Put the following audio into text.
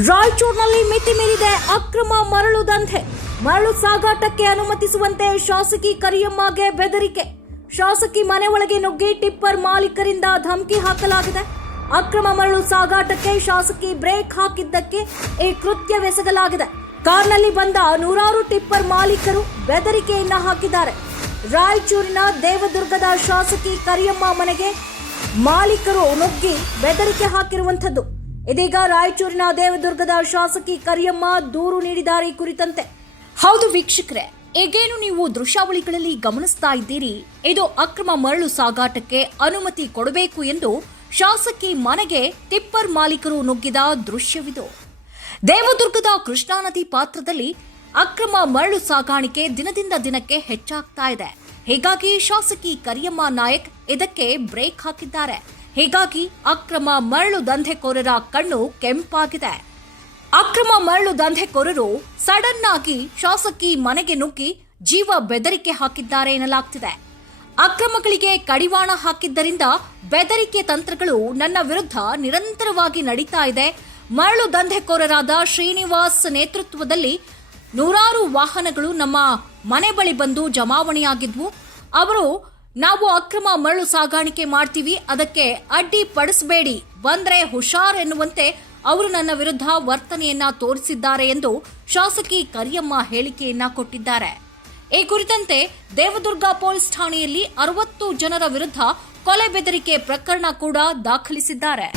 ರಾಯಚೂರಿನಲ್ಲಿ ಮಿತಿ ಮೀರಿದೆ ಅಕ್ರಮ ಮರಳು ದಂಧೆ. ಮರಳು ಸಾಗಾಟಕ್ಕೆ ಅನುಮತಿಸುವಂತೆ ಶಾಸಕಿ ಕರಿಯಮ್ಮಗೆ ಬೆದರಿಕೆ. ಶಾಸಕಿ ಮನೆ ಒಳಗೆ ನುಗ್ಗಿ ಟಿಪ್ಪರ್ ಮಾಲೀಕರಿಂದ ಧಮಕಿ ಹಾಕಲಾಗಿದೆ. ಅಕ್ರಮ ಮರಳು ಸಾಗಾಟಕ್ಕೆ ಶಾಸಕಿ ಬ್ರೇಕ್ ಹಾಕಿದ್ದಕ್ಕೆ ಈ ಕೃತ್ಯವೆಸಗಲಾಗಿದೆ. ಕಾರ್ನಲ್ಲಿ ಬಂದ ನೂರಾರು ಟಿಪ್ಪರ್ ಮಾಲೀಕರು ಬೆದರಿಕೆಯನ್ನ ಹಾಕಿದ್ದಾರೆ. ರಾಯಚೂರಿನ ದೇವದುರ್ಗದ ಶಾಸಕಿ ಕರಿಯಮ್ಮ ಮನೆಗೆ ಮಾಲೀಕರು ನುಗ್ಗಿ ಬೆದರಿಕೆ ಹಾಕಿರುವಂತದ್ದು. ಇದೀಗ ರಾಯಚೂರಿನ ದೇವದುರ್ಗದ ಶಾಸಕಿ ಕರಿಯಮ್ಮ ದೂರು ನೀಡಿದ್ದಾರೆ ಈ ಕುರಿತಂತೆ. ಹೌದು ವೀಕ್ಷಕರೇ, ಈಗೇನು ನೀವು ದೃಶ್ಯಾವಳಿಗಳಲ್ಲಿ ಗಮನಿಸ್ತಾ ಇದ್ದೀರಿ, ಇದು ಅಕ್ರಮ ಮರಳು ಸಾಗಾಟಕ್ಕೆ ಅನುಮತಿ ಕೊಡಬೇಕು ಎಂದು ಶಾಸಕಿ ಮನೆಗೆ ಟಿಪ್ಪರ್ ಮಾಲೀಕರು ನುಗ್ಗಿದ ದೃಶ್ಯವಿದು. ದೇವದುರ್ಗದ ಕೃಷ್ಣಾ ನದಿ ಪಾತ್ರದಲ್ಲಿ ಅಕ್ರಮ ಮರಳು ಸಾಗಾಣಿಕೆ ದಿನದಿಂದ ದಿನಕ್ಕೆ ಹೆಚ್ಚಾಗ್ತಾ ಇದೆ. ಹೀಗಾಗಿ ಶಾಸಕಿ ಕರಿಯಮ್ಮ ನಾಯಕ್ ಇದಕ್ಕೆ ಬ್ರೇಕ್ ಹಾಕಿದ್ದಾರೆ. ಹೀಗಾಗಿ ಅಕ್ರಮ ಮರಳು ದಂಧೆಕೋರರ ಕಣ್ಣು ಕೆಂಪಾಗಿದೆ. ಅಕ್ರಮ ಮರಳು ದಂಧೆಕೋರರು ಸಡನ್ ಆಗಿ ಶಾಸಕಿ ಮನೆಗೆ ನುಗ್ಗಿ ಜೀವ ಬೆದರಿಕೆ ಹಾಕಿದ್ದಾರೆ ಎನ್ನಲಾಗ್ತಿದೆ. ಅಕ್ರಮಗಳಿಗೆ ಕಡಿವಾಣ ಹಾಕಿದ್ದರಿಂದ ಬೆದರಿಕೆ ತಂತ್ರಗಳು ನನ್ನ ವಿರುದ್ಧ ನಿರಂತರವಾಗಿ ನಡೀತಾ ಇದೆ. ಮರಳು ದಂಧೆಕೋರರಾದ ಶ್ರೀನಿವಾಸ್ ನೇತೃತ್ವದಲ್ಲಿ ನೂರಾರು ವಾಹನಗಳು ನಮ್ಮ ಮನೆ ಬಳಿ ಬಂದು ಜಮಾವಣೆಯಾಗಿದ್ವು. ಅವರು ನಾವು ಅಕ್ರಮ ಮರಳು ಸಾಗಾಣಿಕೆ ಮಾಡ್ತೀವಿ, ಅದಕ್ಕೆ ಅಡ್ಡಿ ಪಡಿಸಬೇಡಿ, ಬಂದ್ರೆ ಹುಷಾರ್ ಎನ್ನುವಂತೆ ಅವರು ನನ್ನ ವಿರುದ್ಧ ವರ್ತನೆಯನ್ನ ತೋರಿಸಿದ್ದಾರೆ ಎಂದು ಶಾಸಕಿ ಕರಿಯಮ್ಮ ಹೇಳಿಕೆಯನ್ನ ಕೊಟ್ಟಿದ್ದಾರೆ. ಈ ಕುರಿತಂತೆ ದೇವದುರ್ಗ ಪೊಲೀಸ್ ಠಾಣೆಯಲ್ಲಿ 60 ಜನರ ವಿರುದ್ಧ ಕೊಲೆ ಬೆದರಿಕೆ ಪ್ರಕರಣ ಕೂಡ ದಾಖಲಿಸಿದ್ದಾರೆ.